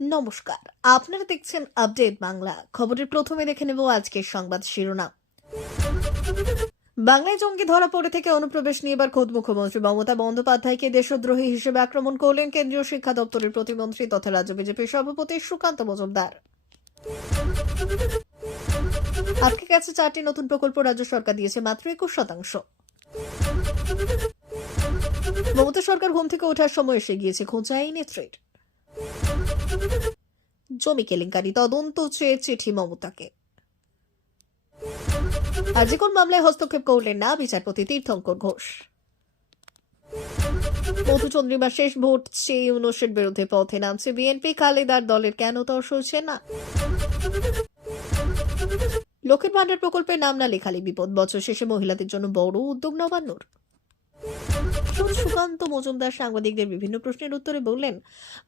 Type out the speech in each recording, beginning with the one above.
নমস্কার, আপনারা দেখছেন আপডেট বাংলা। খবরের প্রথমে দেখে নেব আজকের সংবাদ শিরোনাম। বাংলায় জঙ্গি ধরা পড়ে থেকে অনুপ্রবেশ নিয়ে এবার খোদ মুখ্যমন্ত্রী মমতা বন্দ্যোপাধ্যায়কে দেশদ্রোহী হিসেবে আক্রমণ করলেন কেন্দ্রীয় শিক্ষা দপ্তরের প্রতিমন্ত্রী তথা রাজ্য বিজেপির সভাপতি সুকান্ত মজুমদার। আটকে গেছে 4টি নতুন প্রকল্প, রাজ্য সরকার দিয়েছে মাত্র 21%। মমতা সরকার ঘুম থেকে ওঠার সময় এসে গিয়েছে, খোঁজাই নেত্রীর। জমি কেলেঙ্কারি তদন্ত চেয়ে চিঠি মমতাকে। আজিকর মামলায় হস্তক্ষেপ করলেন না বিচারপতি তীর্থঙ্কর ঘোষ। মধুচন্দ্রিমার শেষ ভোট চেয়ে ইউনূসের বিরুদ্ধে পথে নামছে বিএনপি, খালেদার দলের কেন তর সইছে না। লক্ষ্মীর ভান্ডার প্রকল্পের নাম না লেখালে বিপদ, বছর শেষে মহিলাদের জন্য বড় উদ্যোগ নবান্নর। সুকান্ত মজুমদার সাংবাদিকদের বিভিন্ন প্রশ্নের উত্তরে বললেন,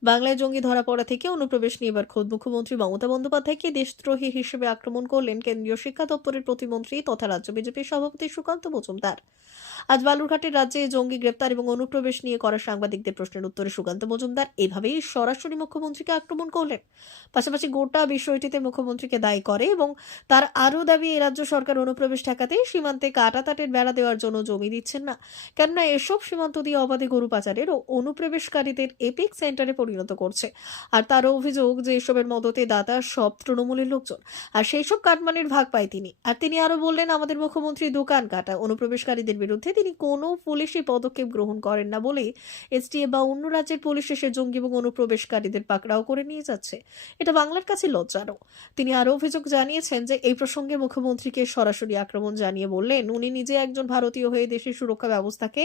বাংলায় জঙ্গি ধরা পড়া থেকে অনুপ্রবেশ নিয়ে এবার খোদ মুখ্যমন্ত্রী মমতা বন্দ্যোপাধ্যায়কে দেশদ্রোহী হিসেবে আক্রমণ করলেন কেন্দ্রীয় শিক্ষা দপ্তরের প্রতিমন্ত্রী তথা রাজ্য বিজেপির সভাপতি সুকান্ত মজুমদার। আজ বালুরঘাটের রাজ্যে জঙ্গি গ্রেপ্তার এবং অনুপ্রবেশ নিয়ে করা সাংবাদিকদের প্রশ্নের উত্তরে সুকান্ত মজুমদার এভাবেই সরাসরি মুখ্যমন্ত্রীকে আক্রমণ করলেন। পাশাপাশি গোটা বিষয়টিতে মুখ্যমন্ত্রীকে দায়ী করে এবং তার আরও দাবি, এ রাজ্য সরকার অনুপ্রবেশ ঠেকাতে সীমান্তে কাটাতাটের বেড়া দেওয়ার জন্য জমি দিচ্ছেন না, কেননা এসব সীমান্ত দিয়ে অবাধে গরু পাচারের ও অনুপ্রবেশকারীদের এপিক সেন্টারে পরিণত করছে। আর তার অভিযোগ যে এসবের মদতে দাতা সব তৃণমূলের লোকজন, আর সেই সব কাটমানির ভাগ পায় তিনি। আর তিনি আরো বললেন, আমাদের মুখ্যমন্ত্রী দোকান কাটা অনুপ্রবেশকারীদের বিরুদ্ধে তিনি কোনো পুলিশি পদক্ষেপ গ্রহণ করেন না বলেই এসটিএফ বা অন্য রাজ্যের পুলিশ এসে জঙ্গি এবং অনুপ্রবেশকারীদের পাকড়াও করে নিয়ে যাচ্ছে। এটা বাংলার কাছে লজ্জারও। তিনি আরো অভিযোগ জানিয়েছেন যে এই প্রসঙ্গে মুখ্যমন্ত্রীকে সরাসরি আক্রমণ জানিয়ে বললেন, উনি নিজে একজন ভারতীয় হয়ে দেশের সুরক্ষা ব্যবস্থাকে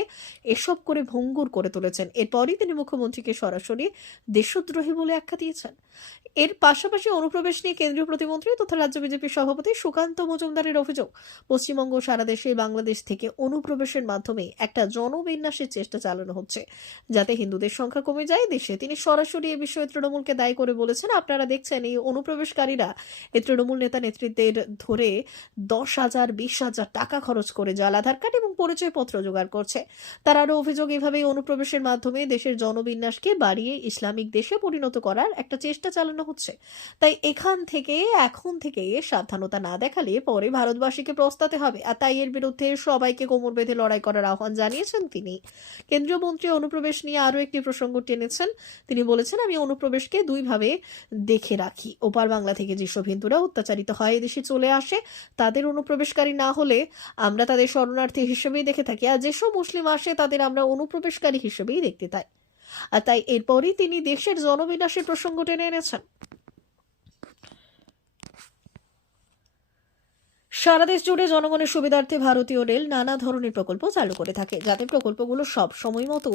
এসব করে ভঙ্গুর করে তুলেছেন। এরপরই তিনি মুখ্যমন্ত্রীকে সরাসরি দেশদ্রোহী বলে আখ্যা দিয়েছেন। এর পাশাপাশি অনুপ্রবেশ নিয়ে কেন্দ্রীয় প্রতিমন্ত্রী তথা রাজ্য বিজেপির সভাপতি সুকান্ত মজুমদারের অভিযোগ, পশ্চিমবঙ্গ সারা দেশে বাংলাদেশ থেকে অনুপ্রবেশের মাধ্যমে একটা জনবিন্যাসের চেষ্টা চালানো হচ্ছে যাতে হিন্দুদের সংখ্যা কমে যায় দেশে। তিনি সরাসরি এ বিষয়ে তৃণমূলকে দায়ী করে বলেছেন, আপনারা দেখছেন এই অনুপ্রবেশকারীরা এই তৃণমূল নেতা নেতৃত্বের ধরে 10,000 20,000 টাকা খরচ করে জাল আধার কার্ড এবং পরিচয়পত্র জোগাড় করছে। তার আরও অভিযোগ, এভাবেই অনুপ্রবেশের মাধ্যমে দেশের জনবিন্যাসকে বাড়িয়ে ইসলামিক দেশে পরিণত করার একটা চেষ্টা চালানো হচ্ছে। তাই এখন থেকে সাবধানতা না দেখালে পরে ভারতবাসীকে পস্তাতে হবে। আর তাই এর বিরুদ্ধে সবাইকে কোমর বেঁধে লড়াই করার আহ্বান জানিয়েছেন তিনি। কেন্দ্রীয় মন্ত্রী অনুপ্রবেশ নিয়ে আরও একটি প্রসঙ্গ টেনেছেন। তিনি বলেছেন, আমি অনুপ্রবেশকে দুইভাবে দেখে রাখি। ওপার বাংলা থেকে যেসব হিন্দুরা অত্যাচারিত হয় এদেশে চলে আসে, তাদের অনুপ্রবেশকারী না হলে আমরা তাদের শরণার্থী হিসেবেই দেখে থাকি, আর যেসব মুসলিম আসে তাদের আমরা অনুপ্রবেশকারী হিসেবেই দেখতে পাই। আর তাই এরপরই তিনি দেশের জনবিন্যাসের প্রসঙ্গ টেনে এনেছেন। সারা দেশ জুড়ে জনগণের সুবিধার্থে ভারতীয় রেল নানা ধরনের প্রকল্প চালু করে থাকে, যাতে প্রকল্পগুলো সব সময় মতো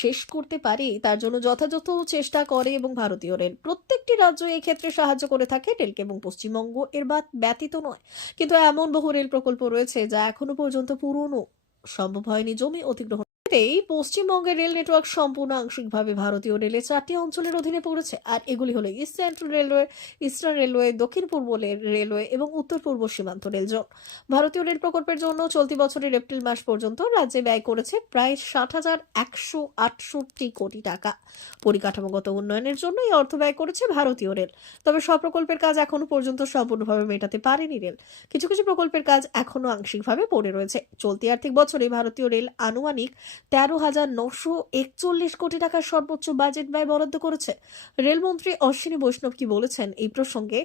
শেষ করতে পারে তার জন্য যথাযথ চেষ্টা করে এবং ভারতীয় রেল প্রত্যেকটি রাজ্য এই ক্ষেত্রে সাহায্য করে থাকে রেলকে, এবং পশ্চিমবঙ্গ এর ব্যতীত নয়। কিন্তু এমন বহু রেল প্রকল্প রয়েছে যা এখনো পর্যন্ত পুরনো সম্ভব হয়নি জমি অধিগ্রহণ। এই পশ্চিমবঙ্গের রেল নেটওয়ার্ক সম্পূর্ণ আংশিকভাবে ভারতীয় রেলের 4টি অঞ্চলের অধীনে পড়েছে, আর এগুলি হলো east central railway, eastern railway, দক্ষিণ পূর্ব রেলওয়ে এবং উত্তর পূর্ব সীমান্ত রেল জোন। ভারতীয় রেল প্রকল্পের জন্য চলতি বছরের এপ্রিল মাস পর্যন্ত রাজ্যে ব্যয় করেছে প্রায় 60,168 কোটি টাকা। পরিকাঠামোগত উন্নয়নের জন্য এই অর্থ ব্যয় করেছে ভারতীয় রেল। তবে সব প্রকল্পের কাজ এখনো পর্যন্ত সম্পূর্ণভাবে মেটাতে পারেনি রেল। কিছু কিছু প্রকল্পের কাজ এখনো আংশিকভাবে পড়ে রয়েছে। চলতি আর্থিক বছরে ভারতীয় রেল আনুমানিক 13,941 কোটি টাকার সর্বোচ্চ বাজেট ব্যয় বরাদ্দ করেছে। রেলমন্ত্রী অশ্বিনী বৈষ্ণব কি বলেছেন এই প্রসঙ্গে,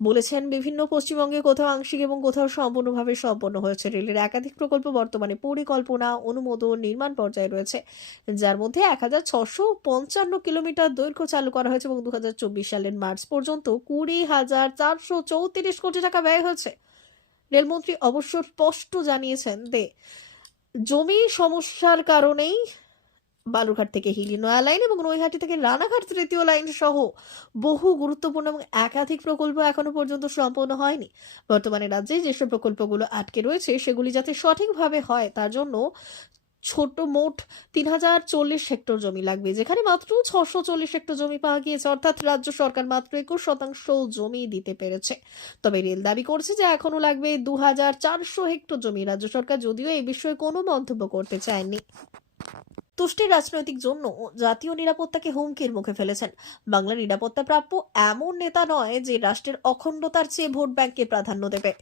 বলেছেন, বিভিন্ন পশ্চিমবঙ্গে কোথাও আংশিক এবং কোথাও সম্পূর্ণভাবে সম্পন্ন হয়েছে। রেলের একাধিক প্রকল্প বর্তমানে পরিকল্পনা, অনুমোদন, নির্মাণ পর্যায়ে রয়েছে, যার মধ্যে 1,655 কিলোমিটার দৈর্ঘ্য চালু করা হয়েছে এবং 2024 সালের মার্চ পর্যন্ত 20,434 কোটি টাকা ব্যয় হয়েছে। রেলমন্ত্রী অবশ্য স্পষ্ট জানিয়েছেন জমি সমস্যার কারণেই বালুরঘাট থেকে হিলি নয়া লাইন এবং নৈহাটি থেকে রানাঘাট তৃতীয় লাইন সহ বহু গুরুত্বপূর্ণ এবং একাধিক প্রকল্প এখনো পর্যন্ত সম্পন্ন হয়নি। বর্তমানে রাজ্যে যেসব প্রকল্পগুলো আটকে রয়েছে সেগুলি যাতে সঠিকভাবে হয় তার জন্য ছোট মোট 3,040 হেক্টর জমি লাগবে, যেখানে মাত্র 640 হেক্টর জমি পাওয়া গিয়েছে, অর্থাৎ রাজ্য সরকার মাত্র 21% জমি দিতে পেরেছে। তবে রেল দাবি করছে যে এখনো লাগবে 2,400 হেক্টর জমি। রাজ্য সরকার যদিও এই বিষয়ে কোনো মন্তব্য করতে চায়নি। তুষ্টির রাজনৈতিক জন্য জাতীয় নিরাপত্তাকে হুমকির মুখে ফেলেছেন। বাংলা নিরাপত্তা প্রাপ্য এমন নেতা নয় যে রাষ্ট্রের অখণ্ডতার চেয়ে ভোট ব্যাংককে প্রাধান্য দেবে।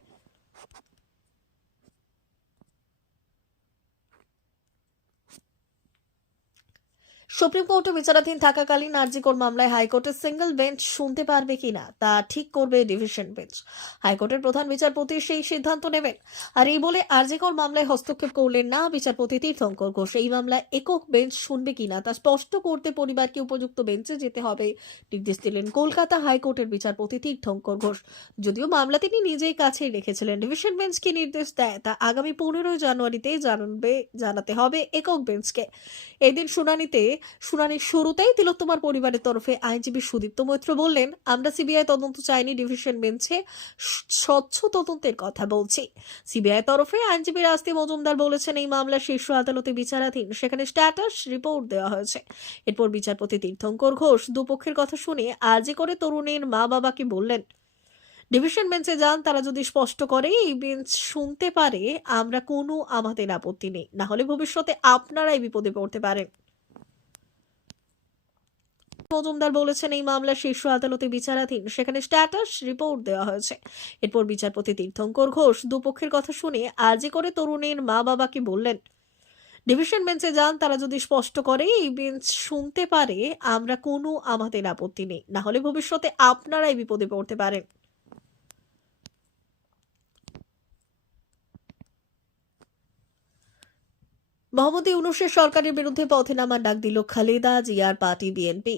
সুপ্রিম কোর্টে বিচারাধীন থাকাকালীন আরজিকর মামলায় হাইকোর্টের সিঙ্গল বেঞ্চ শুনতে পারবে কিনা তা ঠিক করবে ডিভিশন বেঞ্চ। হাইকোর্টের প্রধান বিচারপতি সেই সিদ্ধান্ত নেবেন। আর এই বলে আরজিকর মামলায় হস্তক্ষেপ করলেন না বিচারপতি তীর্থঙ্কর ঘোষ। এই মামলায় একক বেঞ্চ শুনবে কিনা তা স্পষ্ট করতে পরিবারকে উপযুক্ত বেঞ্চে যেতে হবে নির্দেশ দিলেন কলকাতা হাইকোর্টের বিচারপতি তীর্থঙ্কর ঘোষ। যদিও মামলা তিনি নিজেই কাছেই রেখেছিলেন, ডিভিশন বেঞ্চ কি নির্দেশ দেয় তা আগামী 15 জানুয়ারিতে জানাতে হবে একক বেঞ্চকে। এদিন শুনানির শুরুতেই তিলোত্তমার পরিবারের তরফে আইনজীবী সুদীপ্ত মৈত্র বললেন, আমরা সিবিআই তদন্ত চাইনি, ডিভিশন বেঞ্চে স্বচ্ছ তদন্তের কথা বলছি। সিবিআই তরফে আইনজীবী রাস্তি মজুমদার বলেছেন, এই মামলা শীর্ষ আদালতে বিচারাধীন, সেখানে স্ট্যাটাস রিপোর্ট দেওয়া হয়েছে। এরপর বিচারপতি তীর্থঙ্কর ঘোষ দুপক্ষের কথা শুনে আরজি করে তরুণীর মা বাবাকে বললেন, ডিভিশন বেঞ্চে যান, তারা যদি স্পষ্ট করে এই বেঞ্চ শুনতে পারে আমাদের আপত্তি নেই, না হলে ভবিষ্যতে আপনারাই বিপদে পড়তে পারেন। মজুমদার বলেছেন, এই মামলা শীর্ষ আদালতে বিচারাধীন, সেখানে স্ট্যাটাস রিপোর্ট দেওয়া হয়েছে। এরপর বিচারপতি তীর্থঙ্কর ঘোষ দুপক্ষের কথা শুনে আরজি করে তরুণীর মা বাবাকে বললেন, ডিভিশন বেঞ্চে যান, তারা যদি স্পষ্ট করে এই বেঞ্চ শুনতে পারে আমাদের আপত্তি নেই, না হলে ভবিষ্যতে আপনারাই বিপদে পড়তে পারেন। মোহাম্মদ ইউনূসের সরকারের বিরুদ্ধে পথে নামার ডাক দিল খালেদা জিয়ার পার্টি বিএনপি।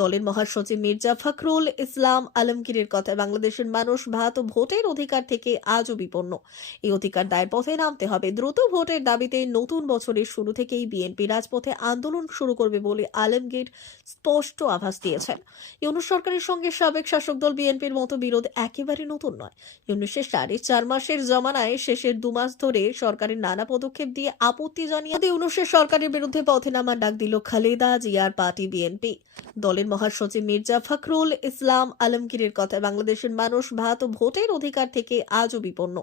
দলের মহাসচিব মির্জা ফখরুল ইসলাম আলমগীরের কথায়, বাংলাদেশের মানুষ ভাত ও ভোটের অধিকার থেকে আজও বিপন্ন। এই অধিকার দায়ের পথে নামতে হবে। দ্রুত ভোটের দাবিতে নতুন বছরের শুরু থেকেই বিএনপি রাজপথে আন্দোলন শুরু করবে বলে আলমগীর স্পষ্ট আভাস দিয়েছেন। ইউনূস সরকারের সঙ্গে সাবেক শাসক দল বিএনপির মতো বিরোধ একেবারে নতুন নয়। ইউনূসের 4.5 মাসের জমানায় শেষের 2 মাস ধরে সরকারের নানা পদক্ষেপ দিয়ে আপত্তি জানিয়ে ইউনূসের সরকারের বিরুদ্ধে পথে নামার ডাক দিল খালেদা জিয়ার পার্টি বিএনপি। দলের মহাসচিব মির্জা ফখরুল ইসলাম আলমগীরের কথায়, বাংলাদেশের মানুষ ভাত ও ভোটের অধিকার থেকে আজও বিপন্ন।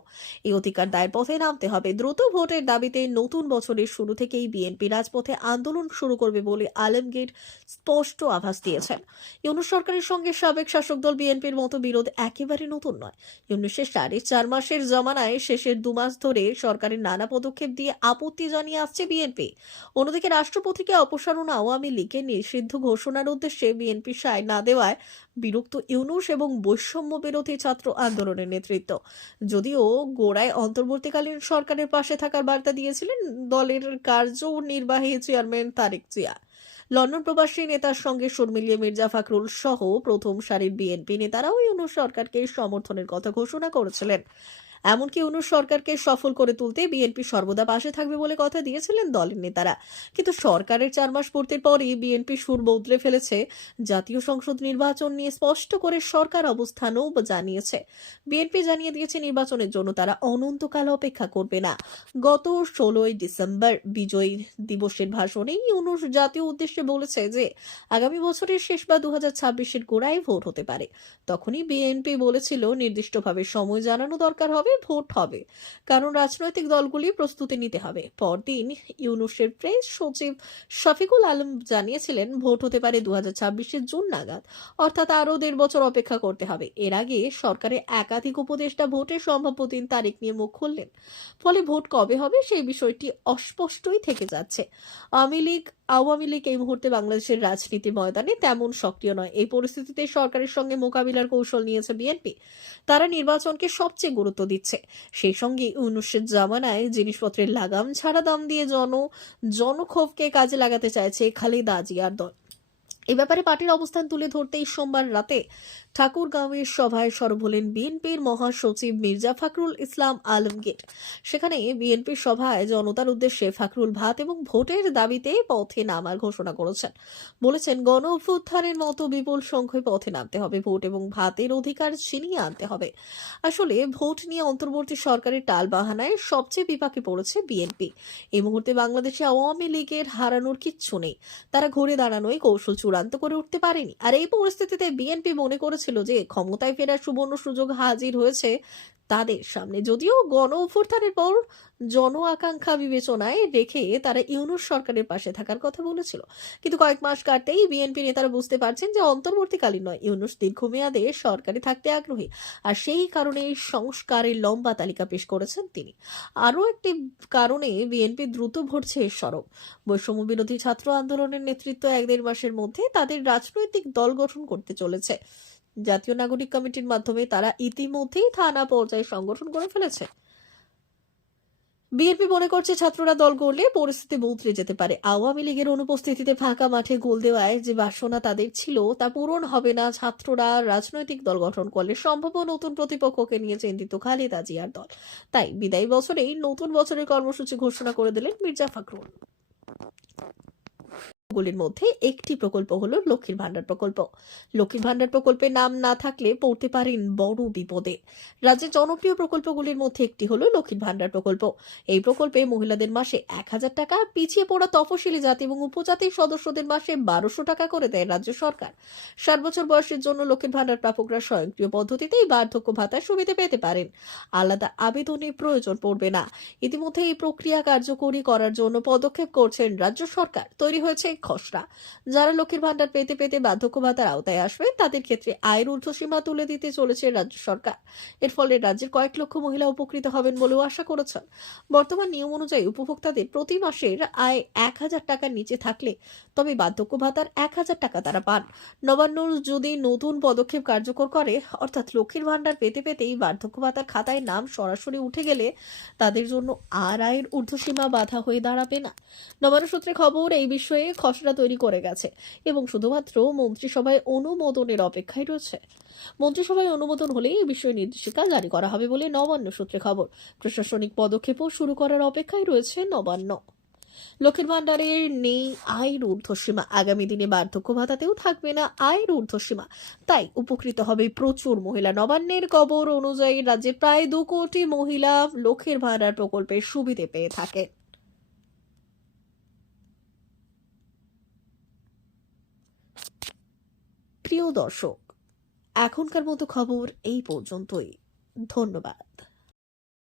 এই অধিকার দায়ের পথে নামতে হবে। দ্রুত ভোটের দাবিতে নতুন বছরের শুরু থেকেই বিএনপি রাজপথে আন্দোলন শুরু করবে বলে আলমগীর স্পষ্ট আভাস দিয়েছেন। ইউনূস সরকারের সঙ্গে সাবেক শাসক দল বিএনপির মতো বিরোধ একেবারে নতুন নয়। ইউনূসের 4.5 মাসের জমানায় শেষের 2 মাস ধরে সরকারের নানা পদক্ষেপ দিয়ে আপত্তি জানিয়ে আসছে বিএনপি। অন্যদিকে রাষ্ট্রপতিকে অপসারণ আওয়ামী লীগের নিষিদ্ধ ঘোষণার উদ্দেশ্যে বিএনপি সায় না দেওয়ায় বিরক্ত ইউনূস এবং বৈষম্য বিরোধী ছাত্র আন্দোলনের নেতৃত্ব। যদিও গোড়ায় অন্তর্বর্তীকালীন সরকারের পাশে থাকার বার্তা দিয়েছিলেন দলের কার্যনির্বাহী চেয়ারম্যান তারেক জিয়া। লন্ডন প্রবাসী নেতার সঙ্গে সুর মিলিয়ে মির্জা ফখরুল সহ প্রথম সারির বিএনপি নেতারাও ইউনূস সরকারকে সমর্থনের কথা ঘোষণা করেছিলেন। এমনকি ইউনূস সরকারকে সফল করে তুলতে বিএনপি সর্বদা পাশে থাকবে বলে কথা দিয়েছিলেন দলের নেতারা। কিন্তু সরকারের 4 মাস পূর্তির পরই বিএনপি সুর বদলে ফেলেছে। জাতীয় সংসদ নির্বাচন নিয়ে স্পষ্ট করে সরকার অবস্থানও জানিয়েছে। বিএনপি জানিয়ে দিয়েছে, নির্বাচনের জন্য তারা অনন্তকাল অপেক্ষা করবে না। গত 16 ডিসেম্বর বিজয় দিবসের ভাষণে ইউনূস জাতীয় উদ্দেশ্যে বলেছে যে আগামী বছরের শেষ বা 2026-এর গোড়ায় ভোট হতে পারে। তখনই বিএনপি বলেছিল, নির্দিষ্টভাবে সময় জানানো দরকার হবে, ভোট হবে, কারণ রাজনৈতিক দলগুলি প্রস্তুতি নিতে হবে। পরদিন ইউনূসের প্রেস সচিব শফিকুল আলম জানিয়েছিলেন, ভোট হতে পারে 2026-এর জুন নাগাদ, অর্থাৎ আরও 1.5 বছর অপেক্ষা করতে হবে। এর আগে সরকারের একাধিক উপদেষ্টা ভোটের সম্ভাব্য 3 তারিখ নিয়ে মুখ খুললেন। ফলে ভোট কবে হবে সেই বিষয়টি অস্পষ্টই থেকে যাচ্ছে। আওয়ামী লীগ এই মুহূর্তে বাংলাদেশের রাজনীতি ময়দানে তেমন সক্রিয় নয়। এই পরিস্থিতিতে সরকারের সঙ্গে মোকাবিলার কৌশল নিয়েছে বিএনপি। তারা নির্বাচনকে সবচেয়ে গুরুত্ব দিচ্ছে। সেই সঙ্গে ইউনূসের জামানায় জিনিসপত্রের লাগাম ছাড়া দাম দিয়ে জনক্ষোভকে কাজে লাগাতে চাইছে খালেদা জিয়ার দল। এ ব্যাপারে পার্টির অবস্থান তুলে ধরতেই সোমবার রাতে ঠাকুরগাঁওয়ের সভায় সরব হলেন বিএনপির মহাসচিব মির্জা ফখরুল ইসলাম আলমগীর। সেখানে বিএনপির সভায় জনতার উদ্দেশ্যে ফখরুল ভাত এবং ভোটের দাবিতে পথে নামার ঘোষণা করেছেন। বলেছেন, গণ অভ্যুত্থানের মতো বিপুল সংখ্যায় পথে নামতে হবে, ভোট এবং ভাতের অধিকার ছিনিয়ে আনতে হবে। আসলে ভোট নিয়ে অন্তর্বর্তী সরকারের টালবাহানায় সবচেয়ে বিপাকে পড়েছে বিএনপি। এই মুহূর্তে বাংলাদেশে আওয়ামী লীগের হারানোর কিচ্ছু নেই। তারা ঘুরে দাঁড়ানোয় কৌশল চূড়ান্ত করে উঠতে পারেনি। আর এই পরিস্থিতিতে বিএনপি মনে করেছিল যে ক্ষমতায় ফেরার সুবর্ণ সুযোগ হাজির হয়েছে তাদের সামনে। যদিও গণ অভ্যুত্থানের পর জন আকাঙ্ক্ষা বিবেচনায় রেখে তারা ইউনূস সরকারের পাশে থাকার কথা বলেছিল। কিন্তু কয়েক মাস কাটতেই বিএনপি নেতারা বুঝতে পারছেন যে অন্তর্বর্তীকালীন নয়, ইউনূস দীর্ঘমেয়াদে সরকারে থাকতে আগ্রহী। আর সেই কারণে সংস্কারের লম্বা তালিকা পেশ করেছেন তিনি। আরও একটি কারণে বিএনপি দ্রুত ভরছে সরব। বৈষম্য বিরোধী ছাত্র আন্দোলনের নেতৃত্ব ১-১.৫ মাসের মধ্যে তাদের রাজনৈতিক দল গঠন করতে চলেছে। জাতীয় নাগরিক কমিটির মাধ্যমে তারা ইতিমধ্যেই থানা পর্যায়ে সংগঠন করে ফেলেছে। বিএনপি মনে করছে ছাত্ররা দল গড়লে পরিস্থিতি বদলে যেতে পারে। আওয়ামী লীগের অনুপস্থিতিতে ফাঁকা মাঠে গোল দেওয়ায় যে বাসনা তাদের ছিল তা পূরণ হবে না। ছাত্ররা রাজনৈতিক দল গঠন করলে সম্ভাব্য নতুন প্রতিপক্ষকে নিয়ে চিন্তিত খালেদা জিয়ার দল। তাই বিদায়ী বছরেই নতুন বছরের কর্মসূচি ঘোষণা করে দিলেন মির্জা ফখরুল। গুলির মধ্যে একটি প্রকল্প হলো লক্ষ্মীর ভান্ডার প্রকল্প। লক্ষ্মীর ভান্ডার প্রকল্পে নাম না থাকলে পড়তে পারেন বড় বিপদে। রাজ্যের জনপ্রিয় প্রকল্পগুলির মধ্যে একটি হলো লক্ষ্মীর ভান্ডার প্রকল্প। এই প্রকল্পে মহিলাদের মাসে ১,০০০ টাকা, পিছিয়ে পড়া তফসিলি জাতি এবং উপজাতির সদস্যদের মাসে ১,২০০ টাকা করে দেয় রাজ্য সরকার। ৬০ বছর বয়সের জন্য লক্ষ্মীর ভান্ডার প্রাপকরা স্বয়ংক্রিয় পদ্ধতিতেই বার্ধক্য ভাতার সুবিধা পেতে পারেন। আলাদা আবেদনের প্রয়োজন পড়বে না। ইতিমধ্যে এই প্রক্রিয়া কার্যকরী করার জন্য পদক্ষেপ করছেন রাজ্য সরকার। তৈরি হয়েছে খসড়া। যারা লক্ষ্মীর ভান্ডার পেতে পেতে বার্ধক্য ভাতার আওতায় আসবেন তাদের ক্ষেত্রে আয়ের ঊর্ধ্বসীমা তুলে দিতে চলেছে রাজ্য সরকার। এর ফলে রাজ্যের কয়েক লক্ষ মহিলা উপকৃত হবেন বলেও আশা করেছেন। বর্তমান নিয়ম অনুযায়ী উপভোক্তাদের প্রতি মাসের আয় ১,০০০ টাকার নিচে থাকলে তবে বার্ধক্য ভাতার ১,০০০ টাকা তারা পান। নবান্ন যদি নতুন পদক্ষেপ কার্যকর করে, অর্থাৎ লক্ষ্মীর ভান্ডার পেতে পেতেই বার্ধক্য ভাতার খাতায় নাম সরাসরি উঠে গেলে তাদের জন্য আর আয়ের ঊর্ধ্বসীমা বাধা হয়ে দাঁড়াবে না। নবান্ন সূত্রে খবর, এই বিষয়ে খসড়া তৈরি করে গেছে এবং শুধুমাত্র মন্ত্রিসভায় অনুমোদনের অপেক্ষায় রয়েছে। মন্ত্রিসভায় অনুমোদন হলেই এই বিষয়ে নির্দেশিকা জারি করা হবে বলে নবান্ন সূত্রে খবর। প্রশাসনিক পদক্ষেপও শুরু করার অপেক্ষায় রয়েছে নবান্ন। লক্ষ্মীর ভান্ডারের নেই আয়ের ঊর্ধ্বসীমা। আগামী দিনে বার্ধক্য ভাতাতেও থাকবে না আয়ের ঊর্ধ্বসীমা। তাই উপকৃত হবে প্রচুর মহিলা। নবান্নের খবর অনুযায়ী রাজ্যের প্রায় ২ কোটি মহিলা লক্ষ্মীর ভান্ডার প্রকল্পের সুবিধে পেয়ে থাকে। প্রিয় দর্শক, এখনকার মতো খবর এই পর্যন্তই। ধন্যবাদ।